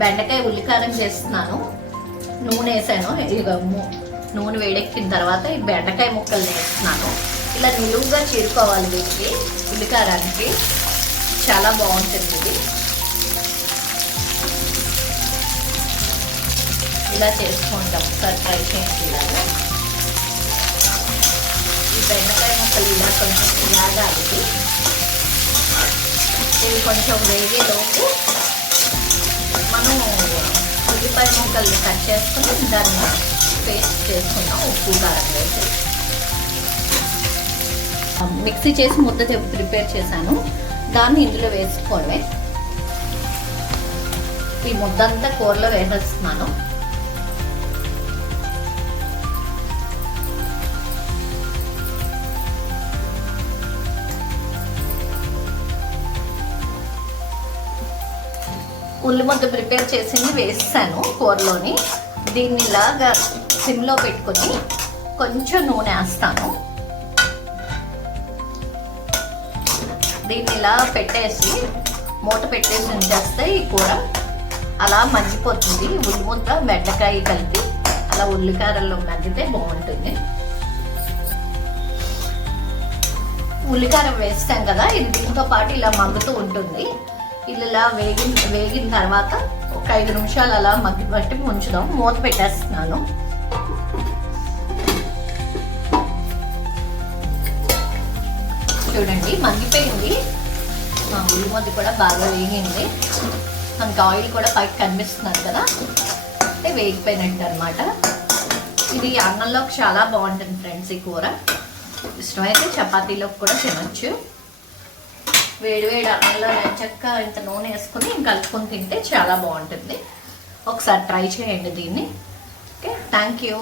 బెండకాయ ఉల్లికారం చేస్తున్నాను. నూనె వేసాను. ఇక నూనె వేడెక్కిన తర్వాత ఈ బెండకాయ ముక్కలు వేస్తున్నాను. ఇలా నిలువుగా చీరుకోవాలి. వీటికి ఉల్లికారానికి చాలా బాగుంటుంది. ఇది ఇలా చేసుకుంటాం. ఒకసారి ట్రై చేయండి. ఇలాగా ఈ బెండకాయ ముక్కలు ఇలా కొంచెం వేగాలి. ఇవి కొంచెం వేగేలోపు మనం ఉల్లిపాయ ముక్కల్ని కట్ చేసుకుని దాన్ని పేస్ట్ చేసుకున్నాం. ఉప్పు కారం వేసి మిక్సీ చేసి ముద్ద ప్రిపేర్ చేశాను. దాన్ని ఇందులో వేసుకోవడమే. ఈ ముద్ద అంతా కూరలో వేసేస్తున్నాను. ఉల్లి ముద్ద ప్రిపేర్ చేసింది వేస్తాను కూరలోని. దీన్ని ఇలాగా సిమ్లో పెట్టుకొని కొంచెం నూనె వేస్తాను. దీన్ని ఇలా పెట్టేసి మూత పెట్టేసి ఉంచేస్తే ఈ కూర అలా మగ్గిపోతుంది. ఉల్లి ముద్ద బెండకాయ కలిపి అలా ఉల్లికారంలో మగ్గితే బాగుంటుంది. ఉల్లికారం వేస్తాం కదా, ఇది దీంతో పాటు ఇలా మగ్గుతూ ఉంటుంది. ఇలా వేగిన తర్వాత ఒక 5 నిమిషాలు అలా మగ్గి ఉంచుదాం. మూత పెట్టేస్తున్నాను. చూడండి మగ్గిపోయింది. ఉల్లి ముద్ద కూడా బాగా వేగింది. మనకి ఆయిల్ కూడా పైకి కనిపిస్తున్నారు కదా, అంటే వేగిపోయినట్టు అనమాట. ఇది అన్నంలోకి చాలా బాగుంటుంది ఫ్రెండ్స్. ఈ కూర ఇష్టమైతే చపాతీలోకి కూడా తినొచ్చు. వేడివేడి అన్నంలో చక్కగా ఇంత నూనె వేసుకొని కలుపుకొని తింటే చాలా బాగుంటుంది. ఒకసారి ట్రై చేయండి దీన్ని. Okay, thank you.